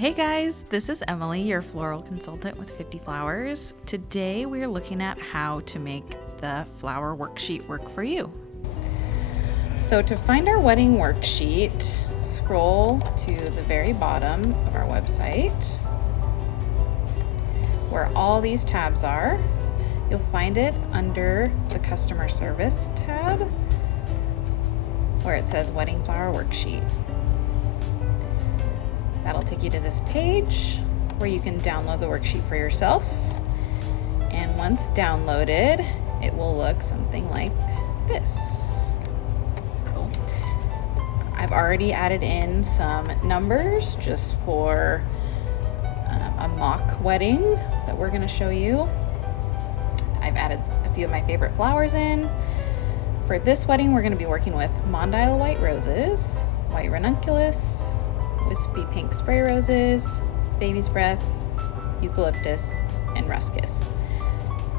Hey guys, this is Emily, your floral consultant with 50Flowers. Today we're looking at how to make the flower worksheet work for you. So to find our wedding worksheet, scroll to the very bottom of our website where all these tabs are. You'll find it under the customer service tab where it says wedding flower worksheet. That'll take you to this page where you can download the worksheet for yourself. And once downloaded, it will look something like this. Cool. I've already added in some numbers just for a mock wedding that we're going to show you. I've added a few of my favorite flowers in. For this wedding, we're going to be working with Mondial white roses, white ranunculus, wispy pink spray roses, baby's breath, eucalyptus, and ruscus.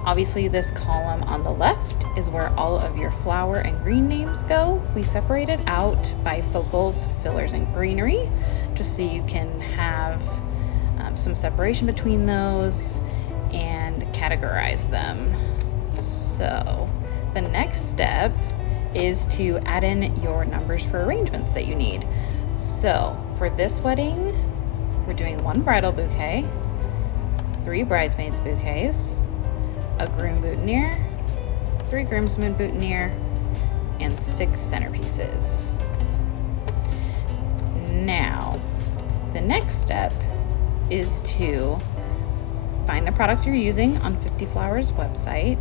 Obviously, this column on the left is where all of your flower and green names go. We separated out by focals, fillers, and greenery, just so you can have some separation between those and categorize them. So the next step is to add in your numbers for arrangements that you need. So for this wedding, we're doing 1 bridal bouquet, 3 bridesmaids bouquets, a groom boutonniere, 3 groomsmen boutonniere, and 6 centerpieces. Now, the next step is to find the products you're using on 50Flowers website.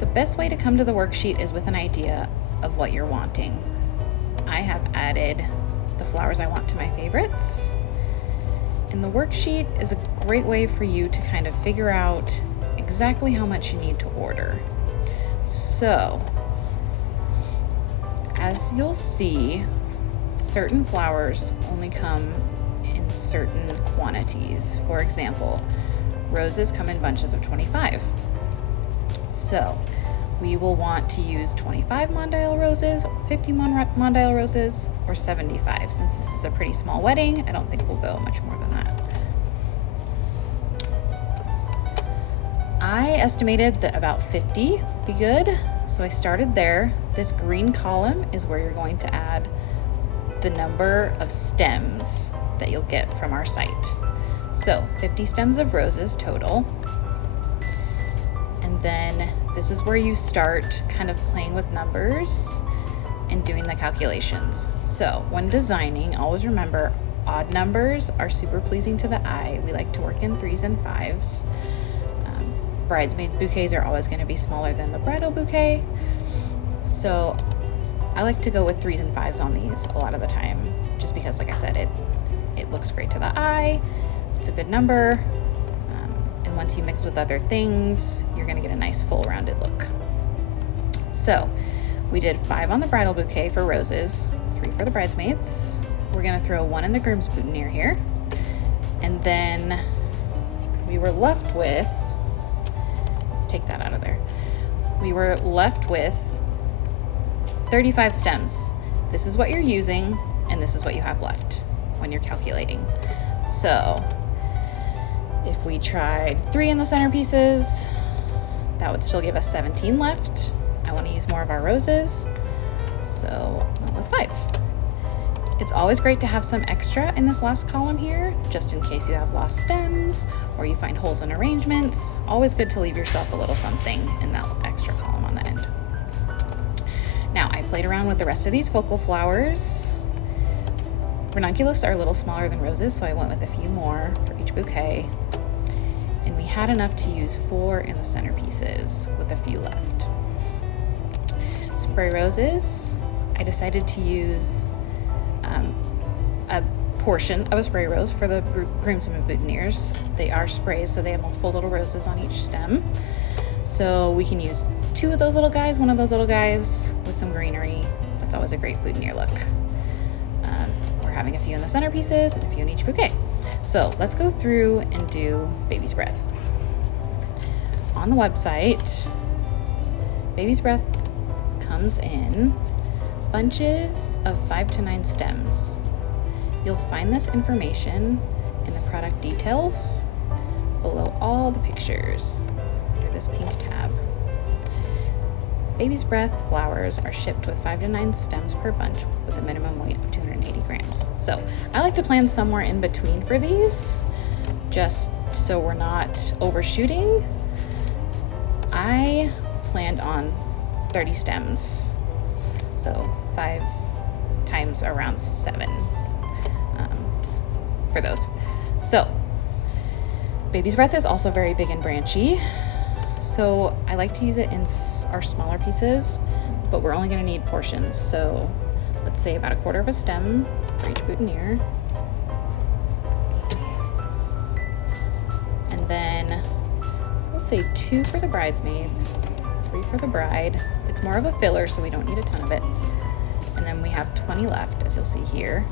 The best way to come to the worksheet is with an idea of what you're wanting. I have added the flowers I want to my favorites, and the worksheet is a great way for you to kind of figure out exactly how much you need to order. So, as you'll see, certain flowers only come in certain quantities. For example, roses come in bunches of 25. So, we will want to use 25 Mondial roses, 50 Mondial roses, or 75. Since this is a pretty small wedding, I don't think we'll go much more than that. I estimated that about 50 would be good, so I started there. This green column is where you're going to add the number of stems that you'll get from our site. So 50 stems of roses total. And then this is where you start kind of playing with numbers and doing the calculations. So when designing, always remember odd numbers are super pleasing to the eye. We like to work in 3s and 5s. Bridesmaid bouquets are always going to be smaller than the bridal bouquet. So I like to go with 3s and 5s on these a lot of the time, just because, like I said, it looks great to the eye. It's a good number. And once you mix with other things, you're going to get a nice full rounded look. So we did 5 on the bridal bouquet for roses, 3 for the bridesmaids. We're going to throw 1 in the groom's boutonniere here. And then we were left with, let's take that out of there. We were left with 35 stems. This is what you're using, and this is what you have left when you're calculating. So if we tried 3 in the centerpieces, that would still give us 17 left. I want to use more of our roses, so I went with 5. It's always great to have some extra in this last column here, just in case you have lost stems or you find holes in arrangements. Always good to leave yourself a little something in that extra column on the end. Now, I played around with the rest of these focal flowers. Ranunculus are a little smaller than roses, so I went with a few more for each bouquet. And we had enough to use 4 in the centerpieces with a few left. Spray roses, I decided to use a portion of a spray rose for the groomsmen boutonnieres. They are sprays, so they have multiple little roses on each stem. So we can use 2 of those little guys, 1 of those little guys with some greenery. That's always a great boutonniere look. We're having a few in the centerpieces and a few in each bouquet. So let's go through and do baby's breath. On the website, baby's breath comes in bunches of 5 to 9 stems. You'll find this information in the product details below all the pictures under this pink tab. Baby's breath flowers are shipped with 5 to 9 stems per bunch with a minimum weight of 280 grams. So I like to plan somewhere in between for these, just so we're not overshooting. I planned on 30 stems, so 5 times around 7 for those. So Baby's breath is also very big and branchy, so I like to use it in our smaller pieces, but we're only going to need portions. So let's say about 1/4 of a stem for each boutonniere, and then we'll say 2 for the bridesmaids, 3 for the bride. It's more of a filler, so we don't need a ton of it. And then we have 20 left, as you'll see here.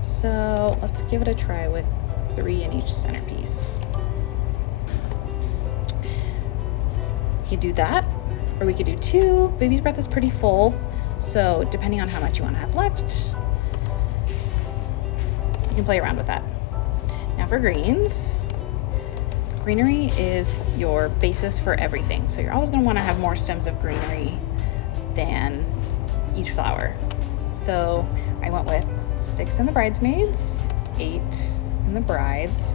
So let's give it a try with 3 in each centerpiece. We could do that, or we could do 2. Baby's breath is pretty full, so depending on how much you want to have left, you can play around with that. Now for greens. Greenery is your basis for everything, so you're always going to want to have more stems of greenery than each flower. So I went with 6 in the bridesmaids, 8 in the brides.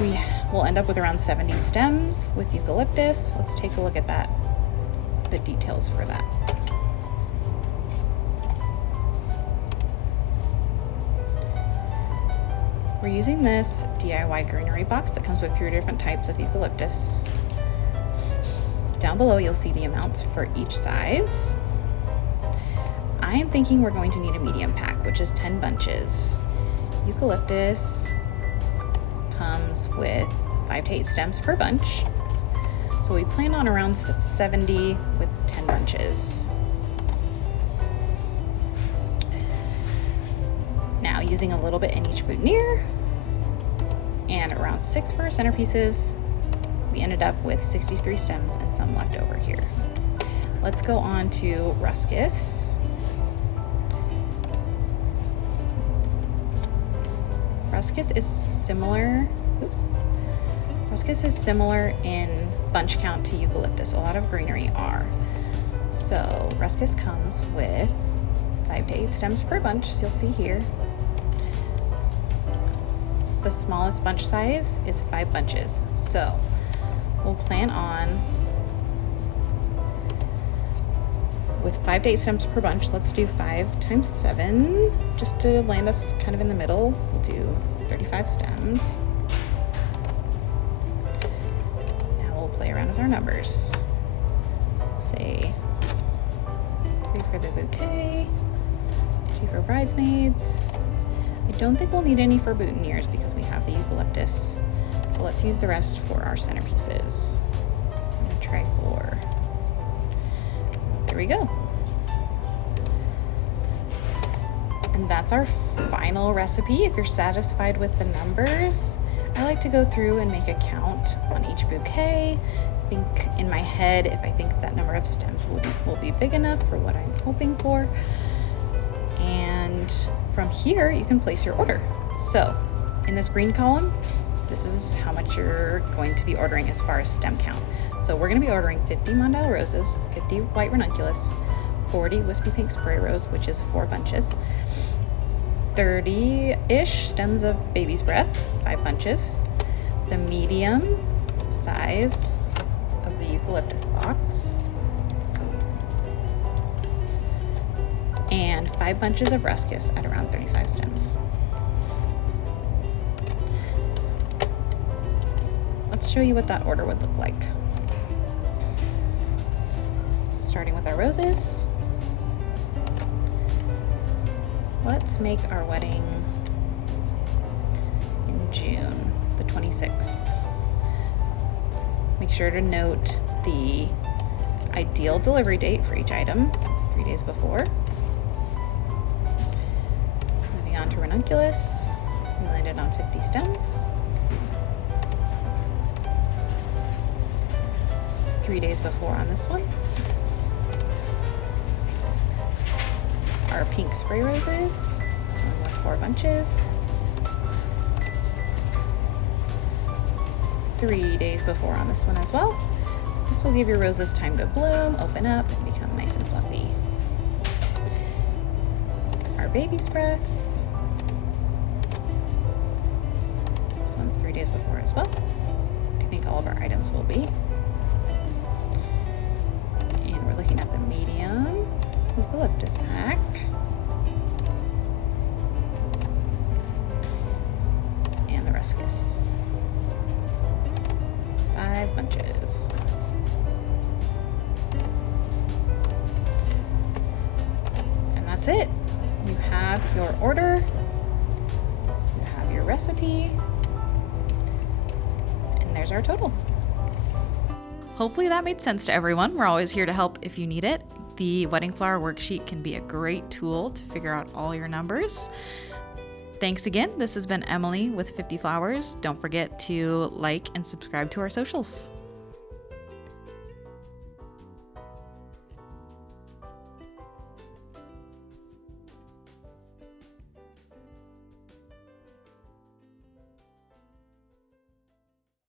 We will end up with around 70 stems with eucalyptus. Let's take a look at that, the details for that. We're using this DIY greenery box that comes with 3 different types of eucalyptus. Down below, you'll see the amounts for each size. I am thinking we're going to need a medium pack, which is 10 bunches. Eucalyptus comes with 5 to 8 stems per bunch. So we plan on around 70 with 10 bunches. Now using a little bit in each boutonniere and around 6 for our centerpieces, we ended up with 63 stems and some left over here. Let's go on to ruscus. Ruscus is similar in bunch count to eucalyptus. A lot of greenery are. So ruscus comes with 5 to 8 stems per bunch, as you'll see here. The smallest bunch size is 5 bunches. So we'll plan on with 5 to 8 stems per bunch. Let's do 5 times 7 just to land us kind of in the middle. We'll do 35 stems. Now we'll play around with our numbers. Say 3 for the bouquet, 2 for bridesmaids. I don't think we'll need any for boutonnieres because we have the eucalyptus. So let's use the rest for our centerpieces. I'm gonna try 4. There we go. And that's our final recipe. If you're satisfied with the numbers, I like to go through and make a count on each bouquet. Think in my head if I think that number of stems will be big enough for what I'm hoping for. And from here, you can place your order. So in this green column, this is how much you're going to be ordering as far as stem count. So we're going to be ordering 50 Mondial roses, 50 white ranunculus, 40 wispy pink spray rose, which is 4 bunches, 30-ish stems of baby's breath, 5 bunches, the medium size of the eucalyptus box, and 5 bunches of ruscus at around 35 stems. Let's show you what that order would look like. Starting with our roses. Let's make our wedding in June, the 26th. Make sure to note the ideal delivery date for each item, 3 days before. Moving on to ranunculus, we landed on 50 stems. 3 days before on this one. our pink spray roses, one with 4 bunches. 3 days before on this one as well. This will give your roses time to bloom, open up, and become nice and fluffy. Our baby's breath. This one's 3 days before as well. I think all of our items will be. And we're looking at the medium eucalyptus pack. And the ruscus. 5 bunches. And that's it. You have your order. You have your recipe. And there's our total. Hopefully that made sense to everyone. We're always here to help if you need it. The Wedding Flower Worksheet can be a great tool to figure out all your numbers. Thanks again. This has been Emily with 50 Flowers. Don't forget to like and subscribe to our socials.